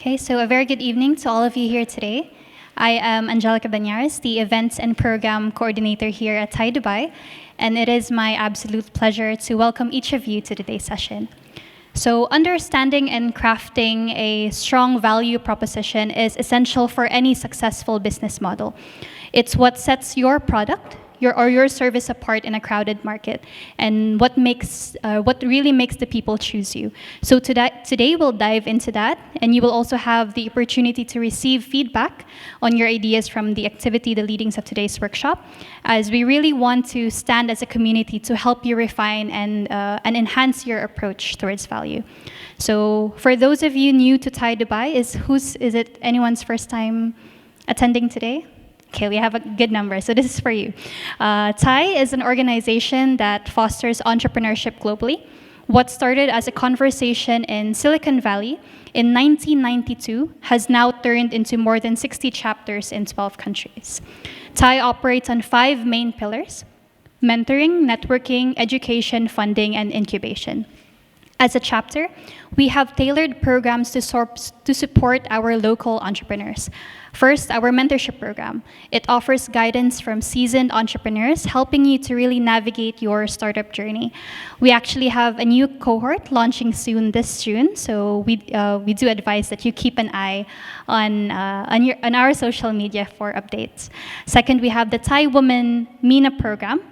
Okay, so a very good evening to all of you here today. I am Angelica Banyares, the Events and Program Coordinator here at Thai Dubai, and it is my absolute pleasure to welcome each of you to today's session. So, understanding and crafting a strong value proposition is essential for any successful business model. It's what sets your product your service apart in a crowded market, and what really makes the people choose you. So today we'll dive into that, and you will also have the opportunity to receive feedback on your ideas from the activity, the leadings of today's workshop, as we really want to stand as a community to help you refine and enhance your approach towards value. So for those of you new to Thai Dubai, is it anyone's first time attending today? Okay, we have a good number, so this is for you. Thai is an organization that fosters entrepreneurship globally. What started as a conversation in Silicon Valley in 1992 has now turned into more than 60 chapters in 12 countries. Thai operates on 5 main pillars: mentoring, networking, education, funding, and incubation. As a chapter, we have tailored programs to support our local entrepreneurs. First, our mentorship program. It offers guidance from seasoned entrepreneurs, helping you to really navigate your startup journey. We actually have a new cohort launching soon this June, so we do advise that you keep an eye on our social media for updates. Second, we have the Thai Women MENA program,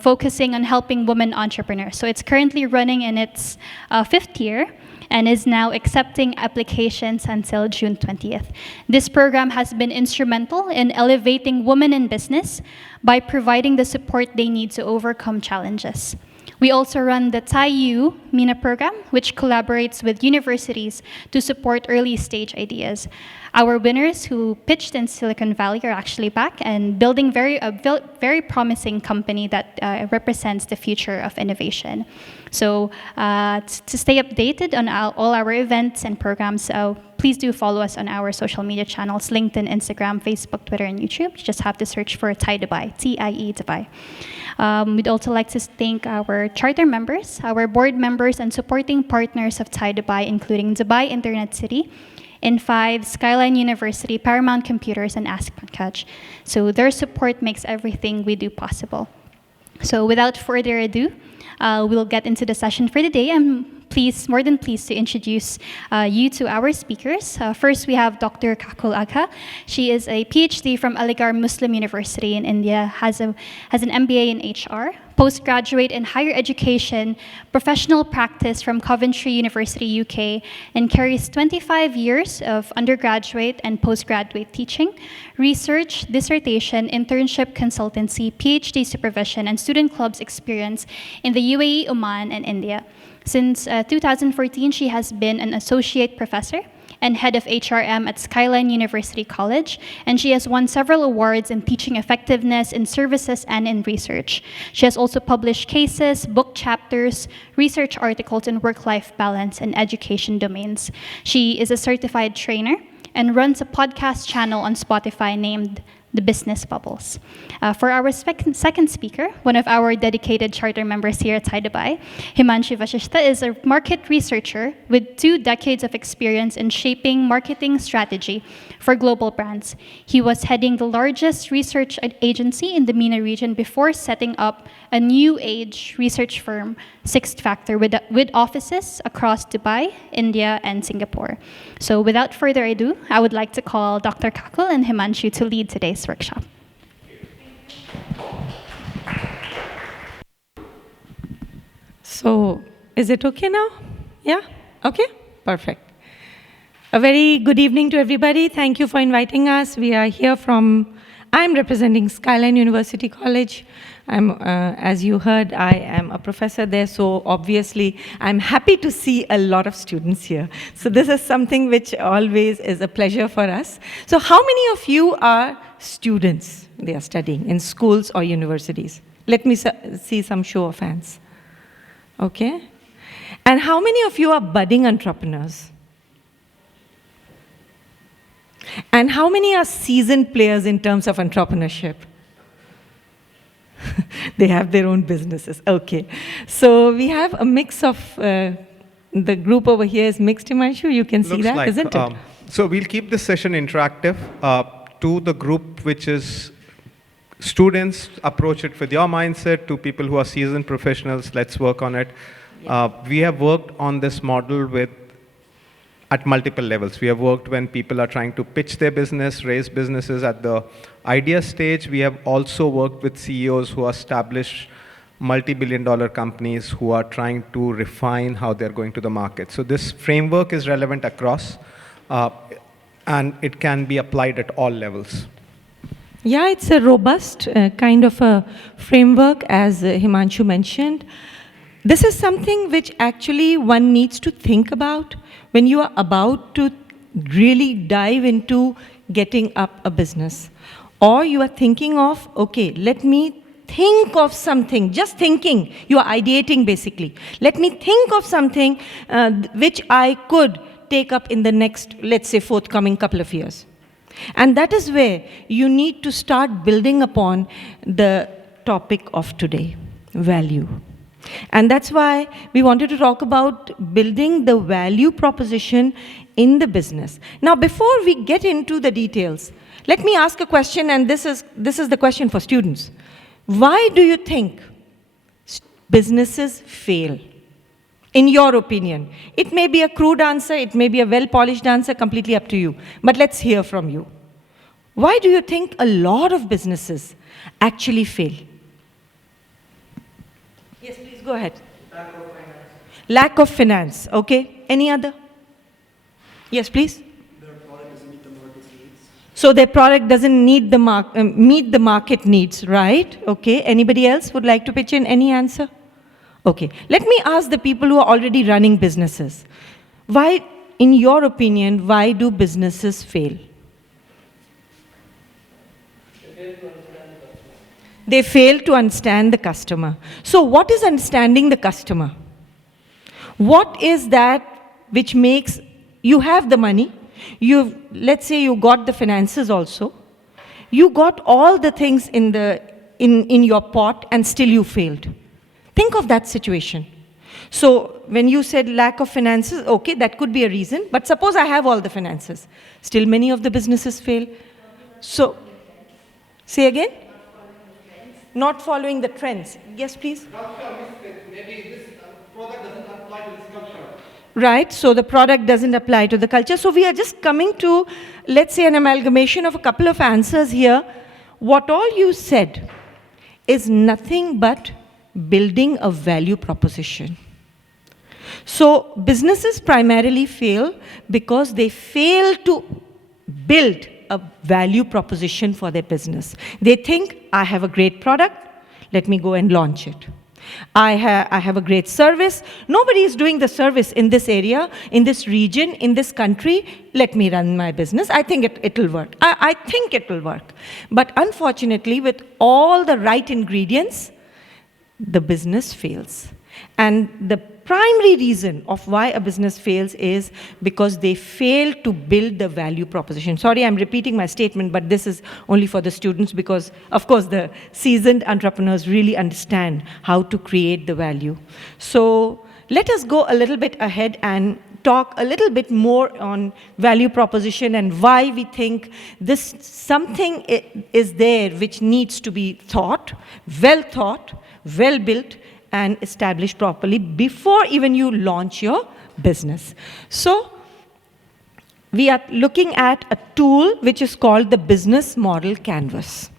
focusing on helping women entrepreneurs. So it's currently running in its 5th year and is now accepting applications until June 20th. This program has been instrumental in elevating women in business by providing the support they need to overcome challenges. We also run the Thai U MENA program, which collaborates with universities to support early stage ideas. Our winners who pitched in Silicon Valley are actually back and building a very promising company that represents the future of innovation. So to stay updated on all our events and programs, please do follow us on our social media channels: LinkedIn, Instagram, Facebook, Twitter, and YouTube. You just have to search for Thai Dubai, TIE Dubai. We'd also like to thank our charter members, our board members, and supporting partners of Thai Dubai, including Dubai Internet City, In5, Skyline University, Paramount Computers, and Ask Pankaj. So their support makes everything we do possible. So without further ado, we'll get into the session for the day. I'm more than pleased to introduce you to our speakers. First, we have Dr. Kakul Agha. She is a PhD from Aligarh Muslim University in India, has an MBA in HR, postgraduate in higher education, professional practice from Coventry University, UK, and carries 25 years of undergraduate and postgraduate teaching, research, dissertation, internship, consultancy, PhD supervision, and student clubs experience in the UAE, Oman, and India. Since 2014, she has been an associate professor and head of HRM at Skyline University College, and she has won several awards in teaching effectiveness in services and in research. She has also published cases, book chapters, research articles in work-life balance and education domains. She is a certified trainer and runs a podcast channel on Spotify named The Business Bubbles. For our second speaker, one of our dedicated charter members here at Thai Dubai, Himanshu Vashishta is a market researcher with 2 decades of experience in shaping marketing strategy for global brands. He was heading the largest research agency in the MENA region before setting up a new age research firm, Sixth Factor, with offices across Dubai, India, and Singapore. So without further ado, I would like to call Dr. Kakul and Himanshu to lead today's workshop. So, is it okay now? Yeah? Okay? Perfect. A very good evening to everybody. Thank you for inviting us. We are here I'm representing Skyline University College. As you heard, I am a professor there, so obviously I'm happy to see a lot of students here. So this is something which always is a pleasure for us. So how many of you are students? They are studying in schools or universities. Let me see some show of hands. Okay. And how many of you are budding entrepreneurs? And how many are seasoned players in terms of entrepreneurship? They have their own businesses. Okay. So we have a mix of The group over here is mixed, Himanshu. You can see Looks that, like, isn't it? So we'll keep this session interactive. To the group which is students, approach it with your mindset. To people who are seasoned professionals, let's work on it. We have worked on this model at multiple levels. We have worked when people are trying to pitch their business, raise businesses at the idea stage. We have also worked with CEOs who establish multi-billion-dollar companies who are trying to refine how they're going to the market. So this framework is relevant across, and it can be applied at all levels. Yeah, it's a robust kind of a framework, as Himanshu mentioned. This is something which actually one needs to think about when you are about to really dive into getting up a business. Or you are thinking of, okay, let me think of something, just thinking, you are ideating basically. Let me think of something which I could take up in the next, let's say, forthcoming couple of years. And that is where you need to start building upon the topic of today, value. And that's why we wanted to talk about building the value proposition in the business. Now, before we get into the details, let me ask a question, and this is the question for students. Why do you think businesses fail? In your opinion, it may be a crude answer, it may be a well-polished answer, completely up to you. But let's hear from you. Why do you think a lot of businesses actually fail? Yes, please go ahead. Lack of finance. Lack of finance, okay. Any other? Yes, please. Their product doesn't meet the market's needs. So their product doesn't need meet the market needs, right? Okay, anybody else would like to pitch in any answer? Okay, let me ask the people who are already running businesses. Why, in your opinion, why do businesses fail? They fail to understand the customer. So what is understanding the customer? What is that which makes, you have the money, let's say you got the finances also, you got all the things in your pot and still you failed. Think of that situation. So when you said lack of finances, okay, that could be a reason, but suppose I have all the finances. Still many of the businesses fail. So, say again? Not following the trends. Yes, please. Maybe this product doesn't apply to this culture. Right, so the product doesn't apply to the culture. So we are just coming to, let's say, an amalgamation of a couple of answers here. What all you said is nothing but building a value proposition. So businesses primarily fail because they fail to build a value proposition for their business. They think, I have a great product, let me go and launch it. I have a great service. Nobody is doing the service in this area, in this region, in this country. Let me run my business. I think it'll work. I think it will work. But unfortunately, with all the right ingredients, the business fails. And the primary reason of why a business fails is because they fail to build the value proposition. Sorry, I'm repeating my statement, but this is only for the students because, of course, the seasoned entrepreneurs really understand how to create the value. So let us go a little bit ahead and talk a little bit more on value proposition and why we think this something is there which needs to be thought, well built, and established properly before even you launch your business. So we are looking at a tool which is called the Business Model Canvas.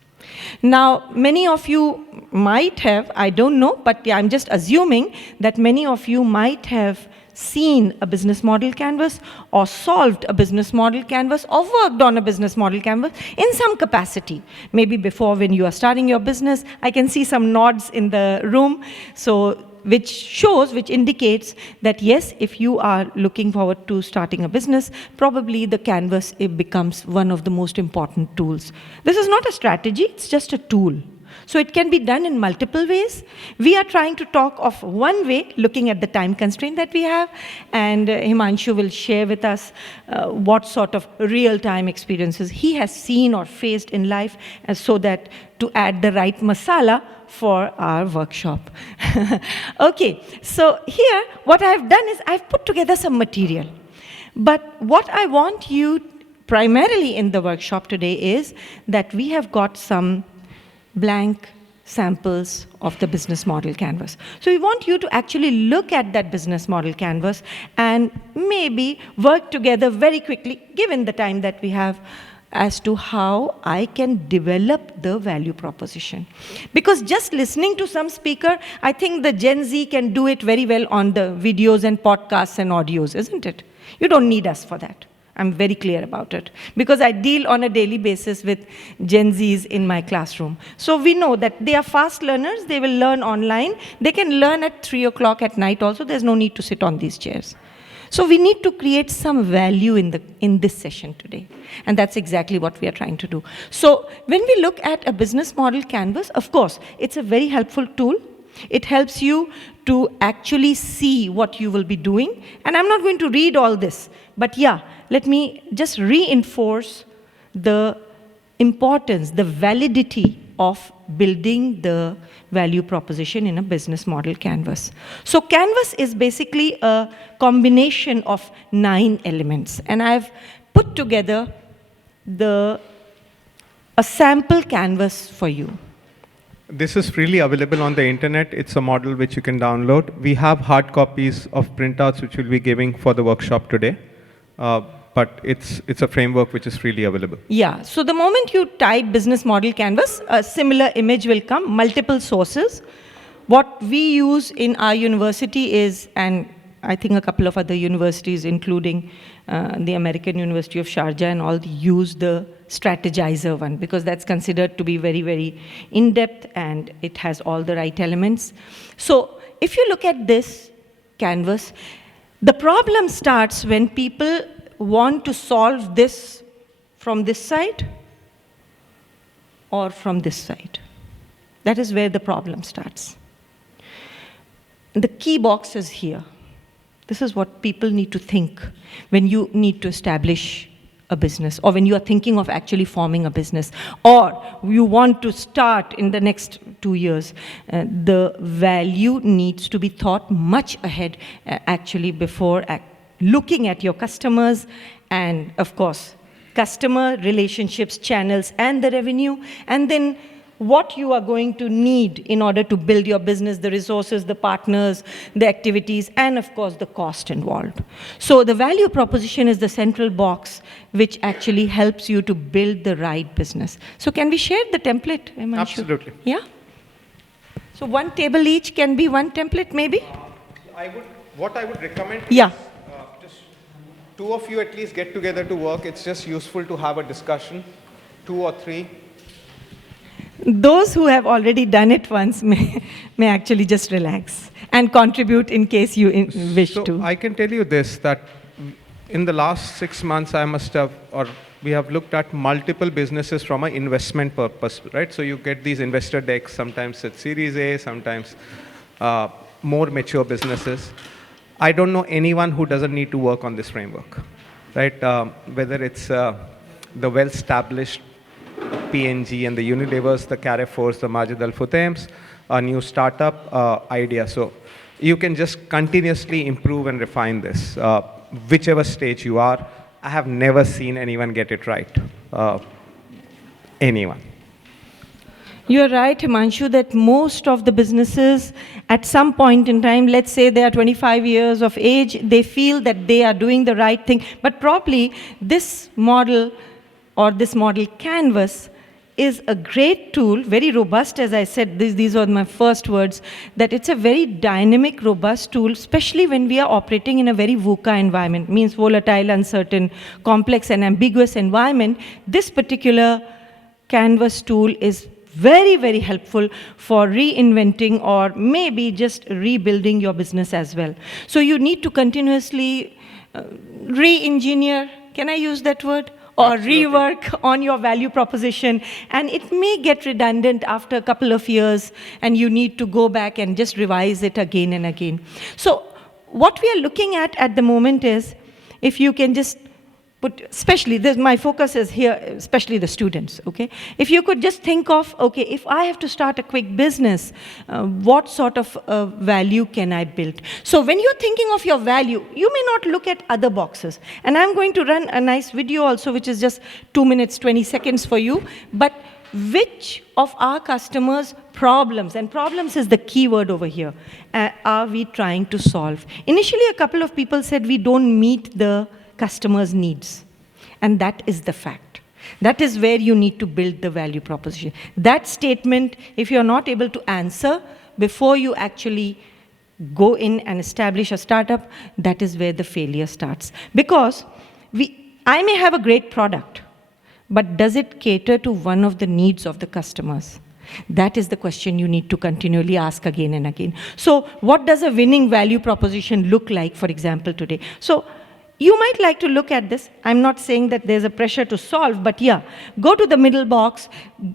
Now, many of you might have, I don't know, but yeah, I'm just assuming that many of you might have seen a business model canvas or solved a business model canvas or worked on a business model canvas in some capacity. Maybe before when you are starting your business, I can see some nods in the room, so which indicates that yes, if you are looking forward to starting a business, probably the canvas, it becomes one of the most important tools. This is not a strategy, it's just a tool. So it can be done in multiple ways. We are trying to talk of one way, looking at the time constraint that we have, and Himanshu will share with us what sort of real-time experiences he has seen or faced in life, so that to add the right masala for our workshop. Okay, so here what I've done is I've put together some material. But what I want you primarily in the workshop today is that we have got some blank samples of the business model canvas. So we want you to actually look at that business model canvas and maybe work together very quickly, given the time that we have, as to how I can develop the value proposition. Because just listening to some speaker, I think the Gen Z can do it very well on the videos and podcasts and audios, isn't it? You don't need us for that. I'm very clear about it, because I deal on a daily basis with Gen Zs in my classroom. So we know that they are fast learners, they will learn online, they can learn at 3 o'clock at night also, there's no need to sit on these chairs. So we need to create some value in this session today. And that's exactly what we are trying to do. So when we look at a business model canvas, of course, it's a very helpful tool. It helps you to actually see what you will be doing. And I'm not going to read all this, but yeah, let me just reinforce the importance, the validity of building the value proposition in a business model canvas. So canvas is basically a combination of 9 elements, and I've put together a sample canvas for you. This is freely available on the internet. It's a model which you can download. We have hard copies of printouts which we'll be giving for the workshop today. But it's a framework which is freely available. Yeah, so the moment you type business model canvas, a similar image will come, multiple sources. What we use in our university is, and I think a couple of other universities, including the American University of Sharjah and all, use the Strategizer one, because that's considered to be very, very in-depth and it has all the right elements. So if you look at this canvas, the problem starts when people want to solve this from this side or from this side. That is where the problem starts. The key box is here. This is what people need to think when you need to establish a business, or when you are thinking of actually forming a business, or you want to start in the next 2 years. The value needs to be thought much ahead, actually, before looking at your customers and, of course, customer relationships, channels, and the revenue, and then what you are going to need in order to build your business, the resources, the partners, the activities, and of course the cost involved. So the value proposition is the central box which actually helps you to build the right business. So can we share the template, Himanshu? Absolutely. Yeah? So one table each can be one template maybe? What I would recommend Yeah. is just 2 of you at least get together to work. It's just useful to have a discussion, 2 or 3. Those who have already done it once may actually just relax and contribute in case you wish So to. I can tell you this, that in the last 6 months, we have looked at multiple businesses from an investment purpose, right? So you get these investor decks, sometimes it's Series A, sometimes more mature businesses. I don't know anyone who doesn't need to work on this framework, right? Whether it's the well-established P&G and the Unilevers, the Carrefours, the Majid Al Futtaims, a new startup idea. So you can just continuously improve and refine this, whichever stage you are. I have never seen anyone get it right. Anyone. You're right, Himanshu, that most of the businesses at some point in time, let's say they are 25 years of age, they feel that they are doing the right thing. But probably this model or this model canvas is a great tool, very robust, as I said, these were my first words, that it's a very dynamic, robust tool, especially when we are operating in a very VUCA environment, means volatile, uncertain, complex and ambiguous environment. This particular canvas tool is very, very helpful for reinventing or maybe just rebuilding your business as well. So you need to continuously re-engineer, can I use that word? or rework on your value proposition, and it may get redundant after a couple of years, and you need to go back and just revise it again and again. So what we are looking at the moment is, if you can just put, especially this, my focus is here, especially the students, okay? If you could just think of, okay, if I have to start a quick business, what sort of value can I build? So when you're thinking of your value, you may not look at other boxes. And I'm going to run a nice video also, which is just 2 minutes, 20 seconds for you. But which of our customers' problems, and problems is the key word over here, are we trying to solve? Initially, a couple of people said we don't meet the customers' needs. And that is the fact. That is where you need to build the value proposition. That statement, if you're not able to answer before you actually go in and establish a startup, that is where the failure starts. Because I may have a great product, but does it cater to one of the needs of the customers? That is the question you need to continually ask again and again. So what does a winning value proposition look like, for example, today? So you might like to look at this. I'm not saying that there's a pressure to solve, but yeah, go to the middle box,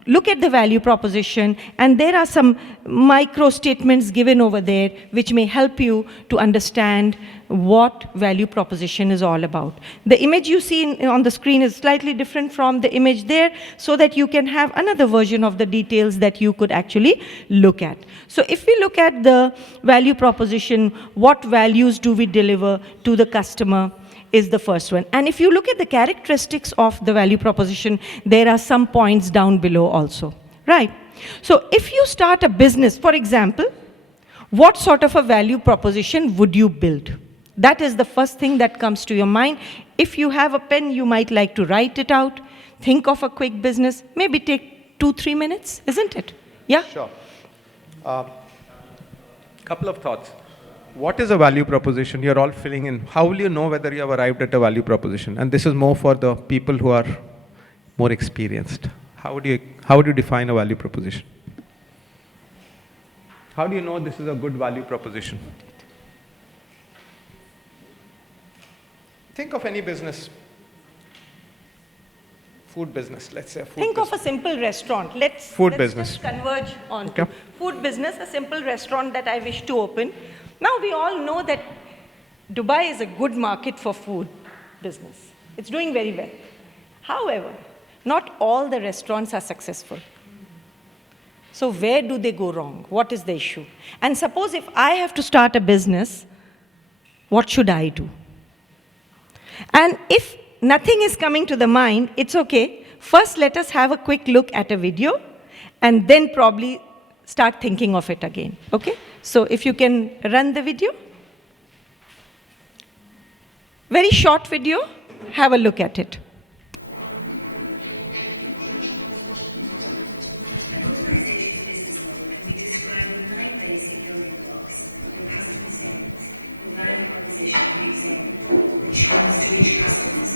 look at the value proposition, and there are some micro statements given over there which may help you to understand what value proposition is all about. The image you see on the screen is slightly different from the image there, so that you can have another version of the details that you could actually look at. So if we look at the value proposition, what values do we deliver to the customer, is the first one. And if you look at the characteristics of the value proposition, there are some points down below also, right? So if you start a business, for example, what sort of a value proposition would you build? That is the first thing that comes to your mind. If you have a pen, you might like to write it out. Think of a quick business, maybe take 2-3 minutes, isn't it? Yeah? Sure. Couple of thoughts. What is a value proposition? You're all filling in. How will you know whether you have arrived at a value proposition? And this is more for the people who are more experienced. How would you define a value proposition? How do you know this is a good value proposition? Think of any business. Food business, let's say. Think of a simple restaurant. Let's just converge on food business, a simple restaurant that I wish to open. Now we all know that Dubai is a good market for food business. It's doing very well. However, not all the restaurants are successful. So where do they go wrong? What is the issue? And suppose if I have to start a business, what should I do? And if nothing is coming to the mind, it's okay. First, let us have a quick look at a video, and then probably start thinking of it again, okay? So if you can run the video. Very short video, have a look at it. Organization's business model can be described with 9 basic building blocks: your customer segments, your value proposition for each segment, the channels to reach customers,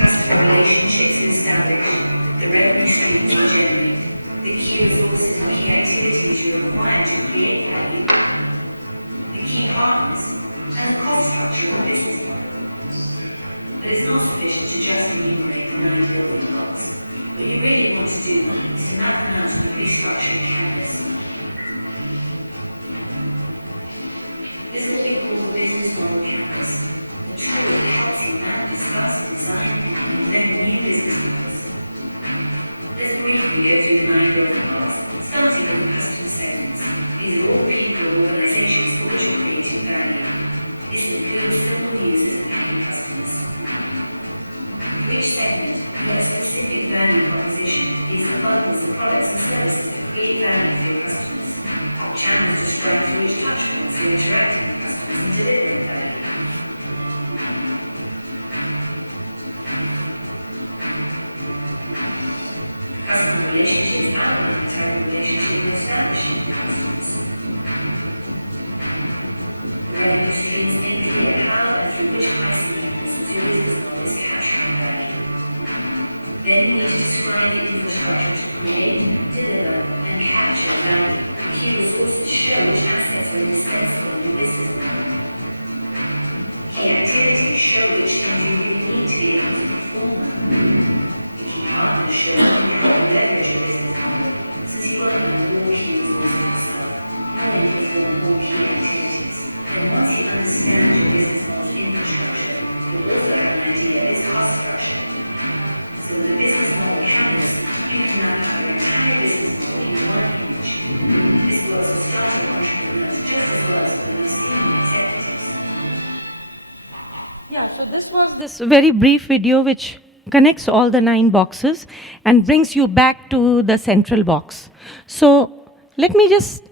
customer relationships you establish, the revenue streams you generate, the key resources and key activities you require to create value, the key partners, and the cost structure of the business model. But it's not sufficient to just enumerate the 9 building blocks. What you really want to do is to map them out on a restructured canvas. This is what we call the business model canvas, a tool that helps you map, discuss, design, and invent new business models. Let's briefly go through the 9 building blocks, starting with the customer segments. These are all people or organizations for which you're creating value. This includes simple users and paying customers. For each segment, you have a specific value proposition. These are bundles of products and services that create value for your customers. Channels to strike through each touchpoint so you're interacting with customers and delivering value. Customer relationships outline the type of relationship you're establishing with customers. The revenue streams make clear how and through which pricing mechanisms your business model is capturing value. Then you need to describe the infrastructure to create, deliver, and capture value. The key resources show which assets are indispensable in your business model. Key activities show which things you really need to be able to so this was this very brief video which connects all the 9 boxes and brings you back to the central box. So let me just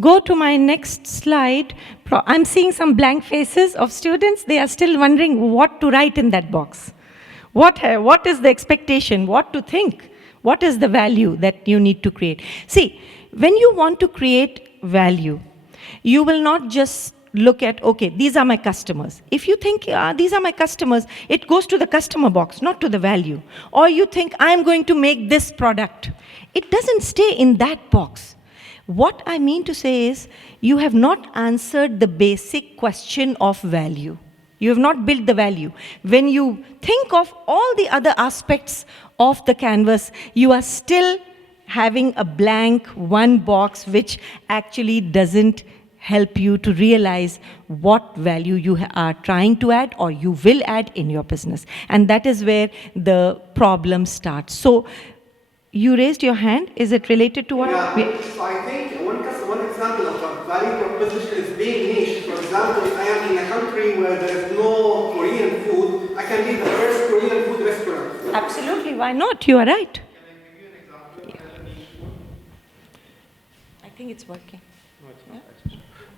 go to my next slide. I'm seeing some blank faces of students. They are still wondering what to write in that box. What is the expectation? What to think? What is the value that you need to create? See, when you want to create value, you will not just look at, okay, these are my customers. If you think, these are my customers, it goes to the customer box, not to the value. Or you think, I'm going to make this product. It doesn't stay in that box. What I mean to say is, you have not answered the basic question of value. You have not built the value. When you think of all the other aspects of the canvas, you are still having a blank one box which actually doesn't help you to realize what value you are trying to add or you will add in your business. And that is where the problem starts. So you raised your hand. Is it related to what? Yeah, so I think one example of a value proposition is being niche. For example, if I am in a country where there is no Korean food, I can be the first Korean food restaurant. Absolutely, why not? You are right. Can I give you an example of another niche food? I think it's working.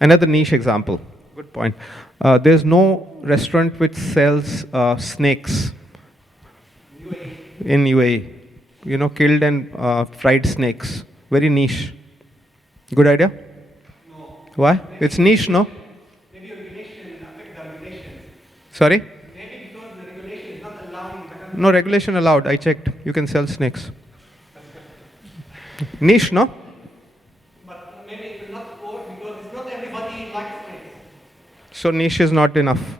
Another niche example. Good point. There's no restaurant which sells snakes in UAE. You know, killed and fried snakes. Very niche. Good idea? No. Why? It's niche, no? Maybe regulation affect the regulation. Sorry? Maybe because the regulation is not allowing the country. No regulation allowed. I checked. You can sell snakes. Niche, no? But maybe it will not work because it's not everybody likes snakes. So niche is not enough.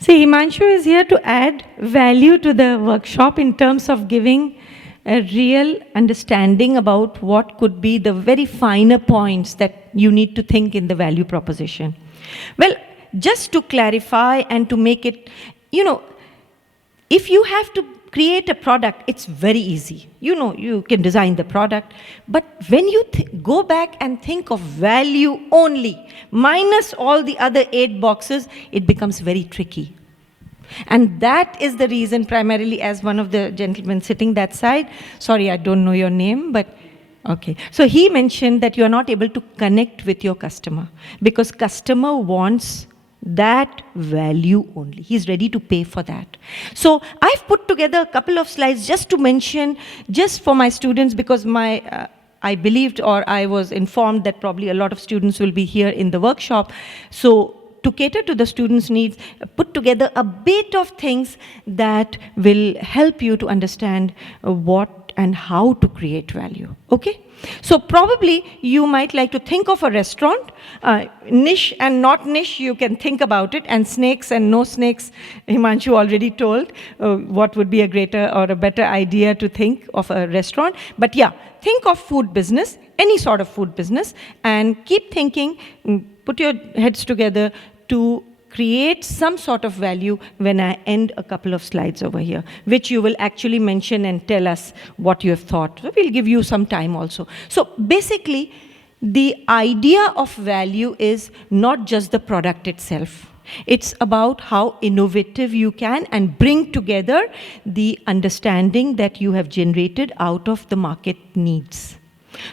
See, Himanshu is here to add value to the workshop in terms of giving a real understanding about what could be the very finer points that you need to think in the value proposition. Well, just to clarify and to make it, you know, if you have to create a product, it's very easy. You know, you can design the product. But when you go back and think of value only, minus all the other 8 boxes, it becomes very tricky. And that is the reason primarily, as one of the gentlemen sitting that side, sorry, I don't know your name, but okay. So he mentioned that you are not able to connect with your customer because customer wants that value only. He's ready to pay for that. So I've put together a couple of slides just to mention, just for my students, because I believed or I was informed that probably a lot of students will be here in the workshop. So to cater to the students' needs, put together a bit of things that will help you to understand what and how to create value. Okay? So probably you might like to think of a restaurant, niche and not niche, you can think about it, and snakes and no snakes, Himanshu already told what would be a greater or a better idea to think of a restaurant. But yeah, think of food business, any sort of food business, and keep thinking, put your heads together to create some sort of value when I end a couple of slides over here, which you will actually mention and tell us what you have thought. We'll give you some time also. So basically, the idea of value is not just the product itself. It's about how innovative you can and bring together the understanding that you have generated out of the market needs.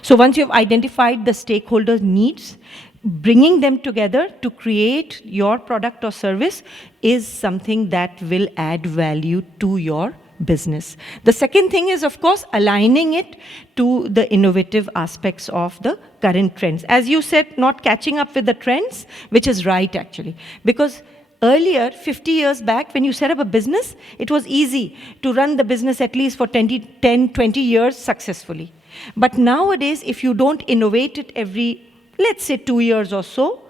So once you've identified the stakeholders' needs, bringing them together to create your product or service is something that will add value to your business. The second thing is, of course, aligning it to the innovative aspects of the current trends. As you said, not catching up with the trends, which is right actually. Because earlier, 50 years back, when you set up a business, it was easy to run the business at least for 10, 20 years successfully. But nowadays, if you don't innovate it every, let's say 2 years or so,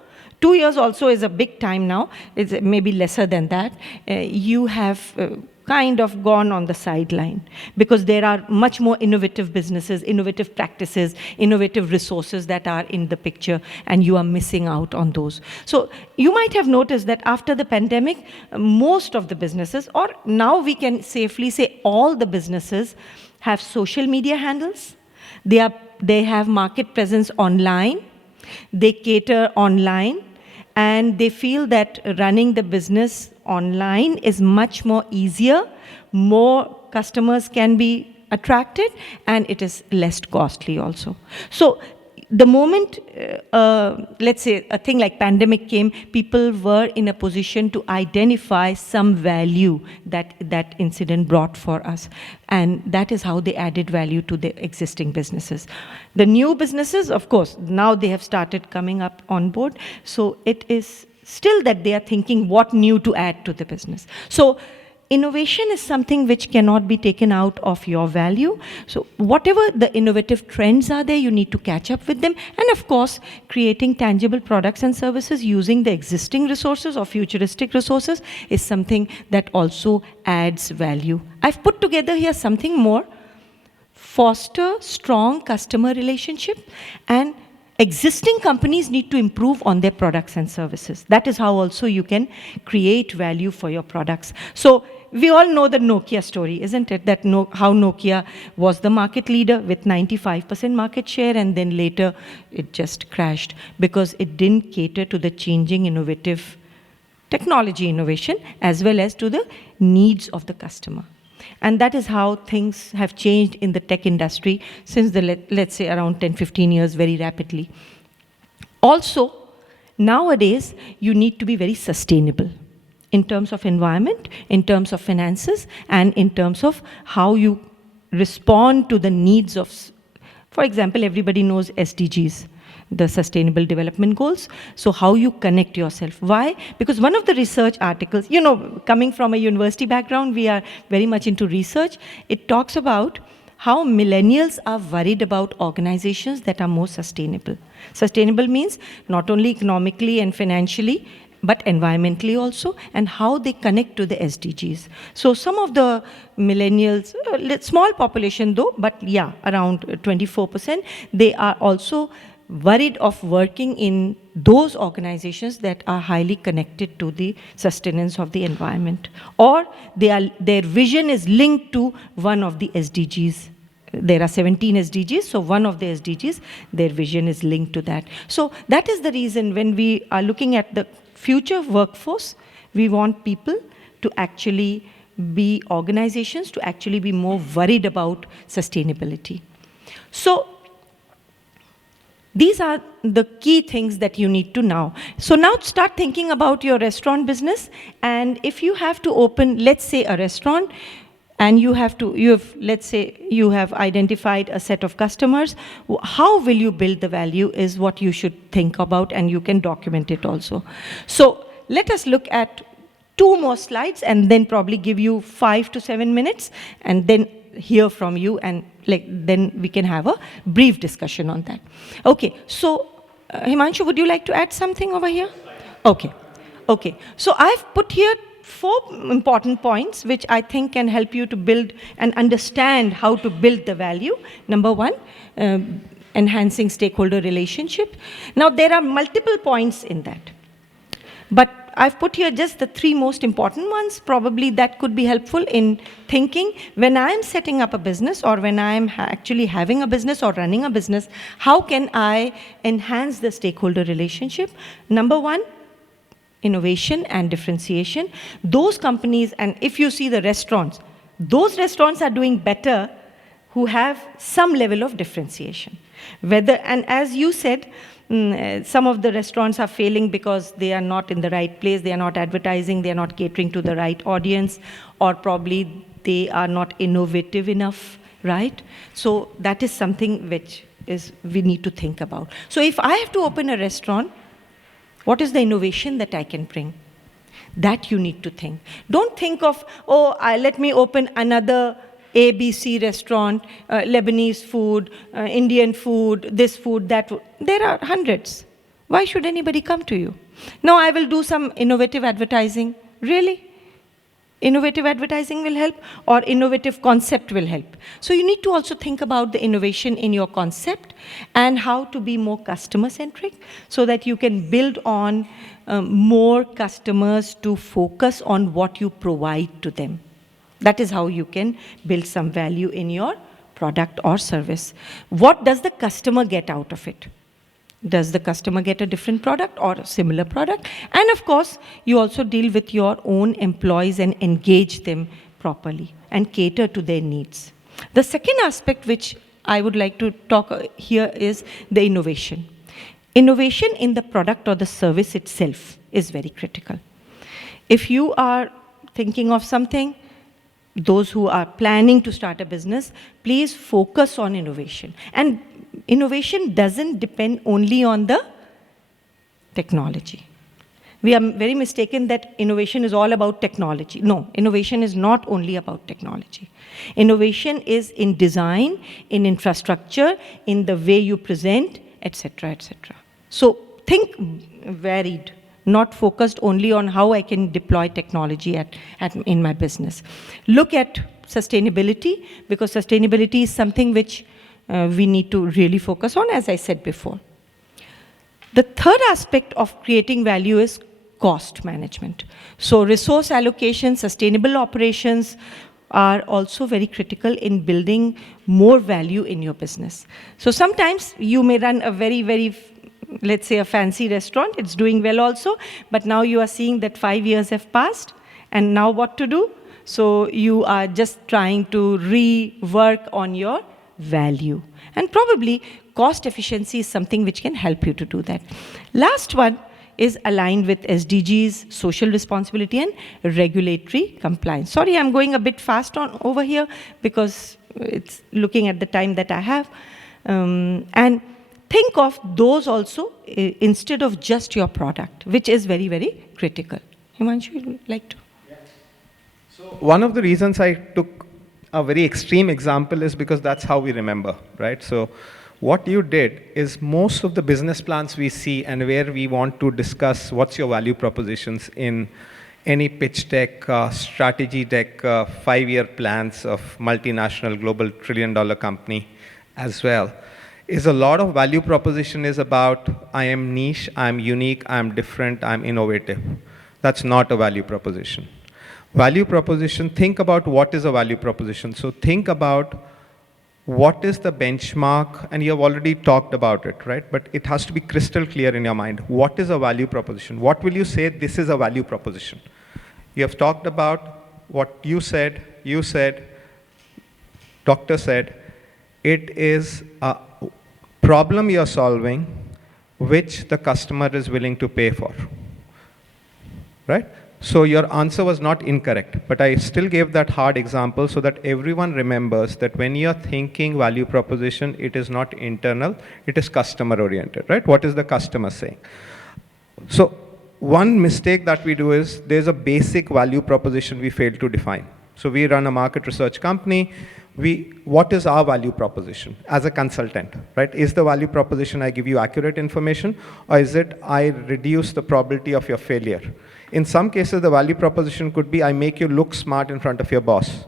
2 years also is a big time now, it's maybe lesser than that, you have kind of gone on the sideline because there are much more innovative businesses, innovative practices, innovative resources that are in the picture, and you are missing out on those. So you might have noticed that after the pandemic, most of the businesses, or now we can safely say all the businesses, have social media handles. They have market presence online. They cater online, and they feel that running the business online is much more easier, more customers can be attracted, and it is less costly also. So the moment, let's say, a thing like pandemic came, people were in a position to identify some value that that incident brought for us. And that is how they added value to the existing businesses. The new businesses, of course, now they have started coming up on board. So it is still that they are thinking what new to add to the business. So innovation is something which cannot be taken out of your value. So whatever the innovative trends are there, you need to catch up with them. And of course, creating tangible products and services using the existing resources or futuristic resources is something that also adds value. I've put together here something more. Foster strong customer relationship, and existing companies need to improve on their products and services. That is how also you can create value for your products. So we all know the Nokia story, isn't it? That how Nokia was the market leader with 95% market share, and then later it just crashed because it didn't cater to the changing innovative technology innovation as well as to the needs of the customer. And that is how things have changed in the tech industry since the, let's say, around 10-15 years very rapidly. Also, nowadays, you need to be very sustainable in terms of environment, in terms of finances, and in terms of how you respond to the needs of, for example, everybody knows SDGs, the Sustainable Development Goals. So how you connect yourself. Why? Because one of the research articles, you know, coming from a university background, we are very much into research. It talks about how millennials are worried about organizations that are more sustainable. Sustainable means not only economically and financially, but environmentally also, and how they connect to the SDGs. So some of the millennials, small population though, but yeah, around 24%, they are also worried of working in those organizations that are highly connected to the sustenance of the environment, or their vision is linked to one of the SDGs. There are 17 SDGs, so one of the SDGs, their vision is linked to that. So that is the reason when we are looking at the future workforce, we want people to actually be organizations to actually be more worried about sustainability. So these are the key things that you need to know. So now start thinking about your restaurant business. And if you have to open, let's say, a restaurant, and let's say you have identified a set of customers, how will you build the value is what you should think about, and you can document it also. So let us look at 2 more slides and then probably give you 5 to 7 minutes and then hear from you, and then we can have a brief discussion on that. Okay, so Himanshu, would you like to add something over here? Okay, so I've put here 4 important points which I think can help you to build and understand how to build the value. Number 1, enhancing stakeholder relationship. Now there are multiple points in that, but I've put here just the 3 most important ones. Probably that could be helpful in thinking when I'm setting up a business, or when I'm actually having a business or running a business, how can I enhance the stakeholder relationship? Number 1, innovation and differentiation. Those companies, and if you see the restaurants, those restaurants are doing better who have some level of differentiation. And as you said, some of the restaurants are failing because they are not in the right place, they are not advertising, they are not catering to the right audience, or probably they are not innovative enough, right? So that is something which we need to think about. So if I have to open a restaurant, what is the innovation that I can bring? That you need to think. Don't think of, let me open another ABC restaurant, Lebanese food, Indian food, this food, that food. There are hundreds. Why should anybody come to you? Now I will do some innovative advertising. Really? Innovative advertising will help, or innovative concept will help. So you need to also think about the innovation in your concept and how to be more customer-centric so that you can build on more customers to focus on what you provide to them. That is how you can build some value in your product or service. What does the customer get out of it? Does the customer get a different product or a similar product? And of course, you also deal with your own employees and engage them properly and cater to their needs. The second aspect which I would like to talk here is the innovation. Innovation in the product or the service itself is very critical. If you are thinking of something, those who are planning to start a business, please focus on innovation. And innovation doesn't depend only on the technology. We are very mistaken that innovation is all about technology. No, innovation is not only about technology. Innovation is in design, in infrastructure, in the way you present, etc., etc. So think varied, not focused only on how I can deploy technology in my business. Look at sustainability, because sustainability is something which we need to really focus on, as I said before. The third aspect of creating value is cost management. So resource allocation, sustainable operations are also very critical in building more value in your business. So sometimes you may run a very, let's say a fancy restaurant, it's doing well also, but now you are seeing that 5 years have passed, and now what to do? So you are just trying to rework on your value. And probably cost efficiency is something which can help you to do that. Last one is aligned with SDGs, social responsibility and regulatory compliance. Sorry, I'm going a bit fast on over here because it's looking at the time that I have. And think of those also instead of just your product, which is very critical. Himanshu, you would like to? So one of the reasons I took a very extreme example is because that's how we remember, right? So what you did is most of the business plans we see and where we want to discuss what's your value propositions in any pitch deck, strategy deck, 5-year plans of multinational global trillion-dollar company as well, is a lot of value proposition is about I am niche, I'm unique, I'm different, I'm innovative. That's not a value proposition. Value proposition, think about what is a value proposition. So think about what is the benchmark, and you have already talked about it, right? But it has to be crystal clear in your mind. What is a value proposition? What will you say this is a value proposition? You have talked about what you said, doctor said. It is a problem you're solving which the customer is willing to pay for, right? So your answer was not incorrect, but I still gave that hard example so that everyone remembers that when you're thinking value proposition, it is not internal, it is customer oriented, right? What is the customer saying? So one mistake that we do is there's a basic value proposition we fail to define. So we run a market research company. What is our value proposition as a consultant, right? Is the value proposition I give you accurate information, or is it I reduce the probability of your failure? In some cases, the value proposition could be I make you look smart in front of your boss,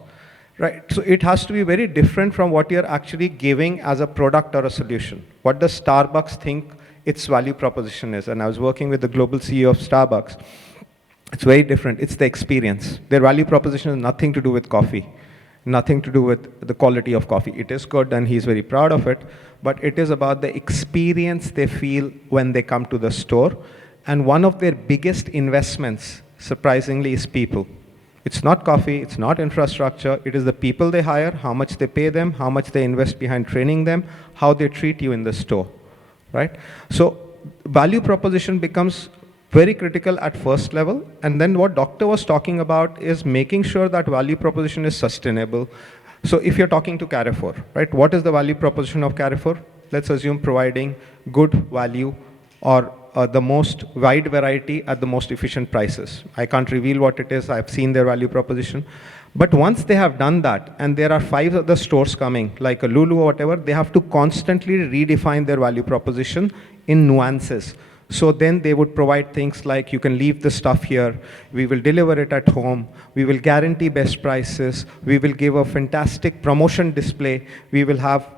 right? So it has to be very different from what you're actually giving as a product or a solution. What does Starbucks think its value proposition is? And I was working with the global CEO of Starbucks. It's very different. It's the experience. Their value proposition has nothing to do with coffee, nothing to do with the quality of coffee. It is good and he's very proud of it, but it is about the experience they feel when they come to the store. And one of their biggest investments, surprisingly, is people. It's not coffee, it's not infrastructure, it is the people they hire, how much they pay them, how much they invest behind training them, how they treat you in the store, right? So value proposition becomes very critical at first level. And then what doctor was talking about is making sure that value proposition is sustainable. So if you're talking to Carrefour, right, what is the value proposition of Carrefour? Let's assume providing good value or the most wide variety at the most efficient prices. I can't reveal what it is. I've seen their value proposition. But once they have done that, and there are 5 other stores coming, like a Lulu or whatever, they have to constantly redefine their value proposition in nuances. So then they would provide things like you can leave the stuff here, we will deliver it at home, we will guarantee best prices, we will give a fantastic promotion display, we will have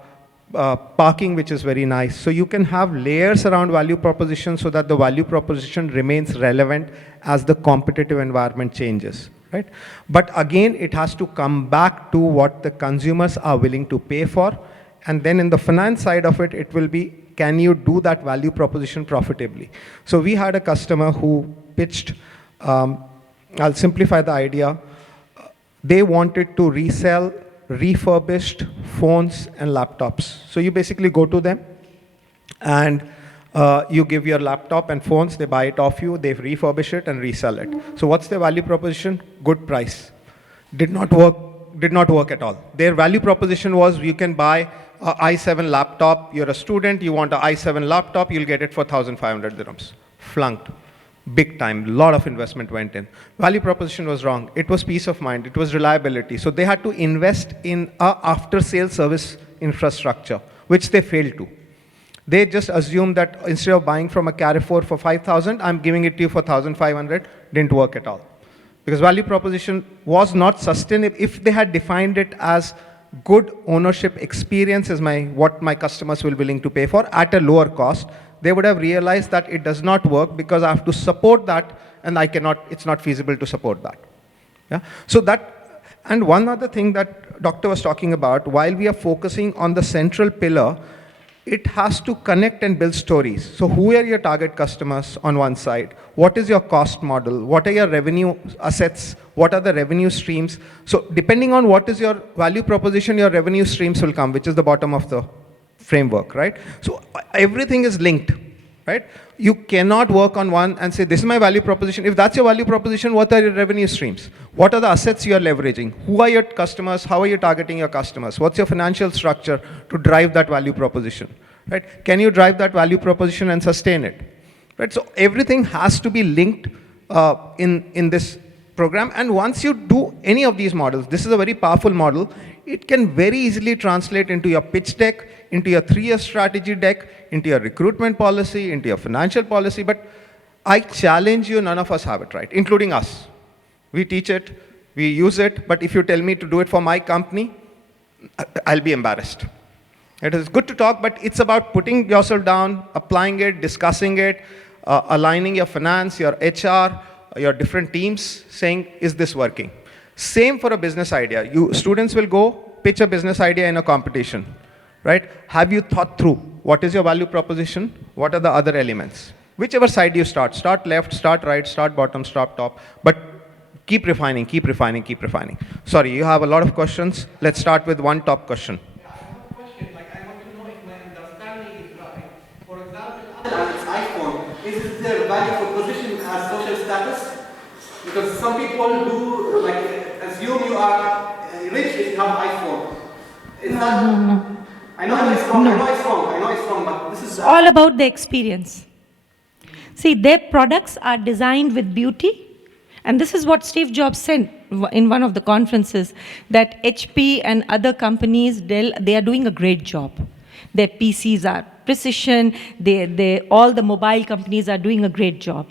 parking which is very nice. So you can have layers around value proposition so that the value proposition remains relevant as the competitive environment changes, right? But again, it has to come back to what the consumers are willing to pay for. And then in the finance side of it, it will be can you do that value proposition profitably? So we had a customer who pitched, I'll simplify the idea. They wanted to resell refurbished phones and laptops. So you basically go to them and you give your laptop and phones, they buy it off you, they refurbish it and resell it. So what's their value proposition? Good price. Did not work at all. Their value proposition was, you can buy a i7 laptop, you're a student, you want an i7 laptop, you'll get it for 1,500 dirhams. Flunked. Big time, lot of investment went in. Value proposition was wrong. It was peace of mind, it was reliability. So they had to invest in a after-sales service infrastructure, which they failed to. They just assumed that instead of buying from a Carrefour for 5,000, I'm giving it to you for 1,500. Didn't work at all. Because value proposition was not sustainable. If they had defined it as good ownership experience is what my customers will be willing to pay for at a lower cost, they would have realized that it does not work because I have to support that and it's not feasible to support that. Yeah? So that, and one other thing that doctor was talking about, while we are focusing on the central pillar, it has to connect and build stories. So who are your target customers on one side? What is your cost model? What are your revenue assets? What are the revenue streams? So depending on what is your value proposition, your revenue streams will come, which is the bottom of the framework, right? So everything is linked, right? You cannot work on one and say, this is my value proposition. If that's your value proposition, what are your revenue streams? What are the assets you are leveraging? Who are your customers? How are you targeting your customers? What's your financial structure to drive that value proposition, right? Can you drive that value proposition and sustain it, right? So everything has to be linked in this program. And once you do any of these models, this is a very powerful model. It can very easily translate into your pitch deck, into your 3-year strategy deck, into your recruitment policy, into your financial policy. But I challenge you, none of us have it right, including us. We teach it, we use it, but if you tell me to do it for my company, I'll be embarrassed. It is good to talk, but it's about putting yourself down, applying it, discussing it, aligning your finance, your HR, your different teams, saying, is this working? Same for a business idea. Students will go pitch a business idea in a competition, right? Have you thought through what is your value proposition? What are the other elements? Whichever side you start left, start right, start bottom, start top, but keep refining, keep refining, keep refining. Sorry, you have a lot of questions. Let's start with one top question. I have a question, I want to know if my understanding is right. For example, Apple and its iPhone, is their value proposition as social status? Because some people do, assume you are rich if you have iPhone. Is that? No. I know it's wrong, I know it's wrong, but this is It's all about the experience. See, their products are designed with beauty. And this is what Steve Jobs said in one of the conferences, that HP and other companies, Dell, they are doing a great job. Their PCs are precision, all the mobile companies are doing a great job.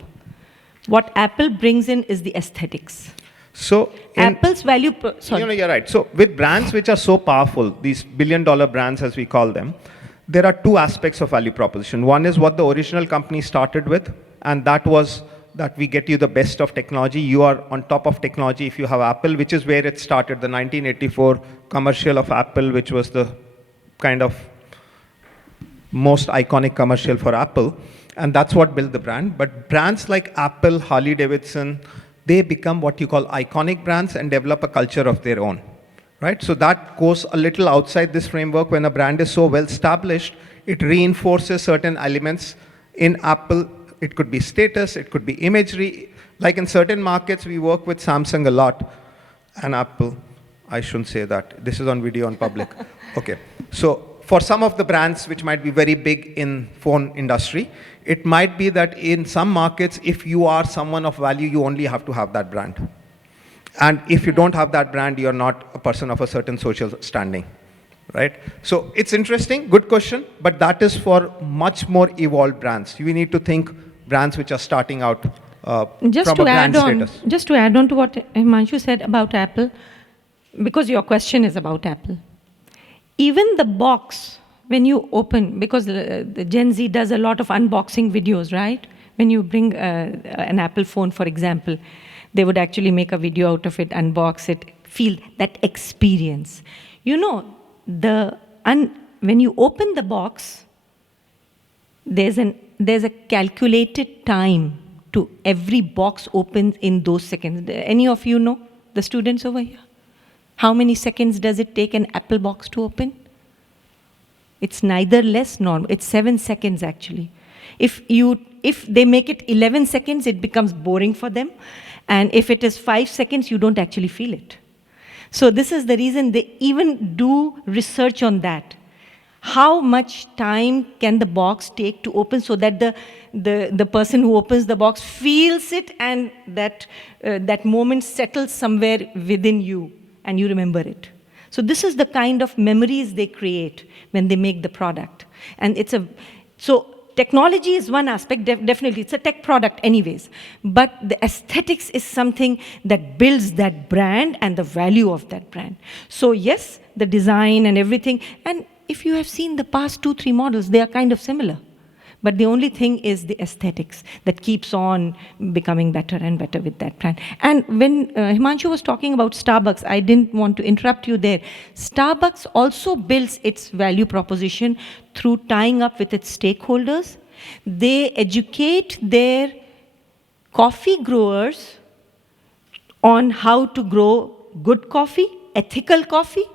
What Apple brings in is the aesthetics. So Apple's value, you're right. So with brands which are so powerful, these billion-dollar brands as we call them, there are two aspects of value proposition. One is what the original company started with, and that was that we get you the best of technology. You are on top of technology if you have Apple, which is where it started, the 1984 commercial of Apple, which was the kind of most iconic commercial for Apple. And that's what built the brand. But brands like Apple, Harley Davidson, they become what you call iconic brands and develop a culture of their own, right? So that goes a little outside this framework. When a brand is so well established, it reinforces certain elements. In Apple, it could be status, it could be imagery. Like in certain markets, we work with Samsung a lot, and Apple. I shouldn't say that. This is on video on public. Okay. So for some of the brands which might be very big in phone industry, it might be that in some markets, if you are someone of value, you only have to have that brand. And if you don't have that brand, you're not a person of a certain social standing, right? So it's interesting, good question, but that is for much more evolved brands. We need to think brands which are starting out just from to a brand add on, status. just to add on to what Himanshu said about Apple, because your question is about Apple. Even the box, when you open, because the Gen Z does a lot of unboxing videos, right? When you bring an Apple phone, for example, they would actually make a video out of it, unbox it, feel that experience. You know, when you open the box, there's a calculated time to every box opens in those seconds. Any of you know, the students over here? How many seconds does it take an apple box to open? It's neither less nor, it's 7 seconds actually. If they make it 11 seconds, it becomes boring for them. And if it is 5 seconds, you don't actually feel it. So this is the reason they even do research on that. How much time can the box take to open so that the person who opens the box feels it, and that moment settles somewhere within you and you remember it. So this is the kind of memories they create when they make the product. And so technology is one aspect, definitely, it's a tech product anyways. But the aesthetics is something that builds that brand and the value of that brand. So yes, the design and everything, and if you have seen the past 2-3 models, they are kind of similar. But the only thing is the aesthetics that keeps on becoming better and better with that brand. And when Himanshu was talking about Starbucks, I didn't want to interrupt you there. Starbucks also builds its value proposition through tying up with its stakeholders. They educate their coffee growers on how to grow good coffee, ethical coffee.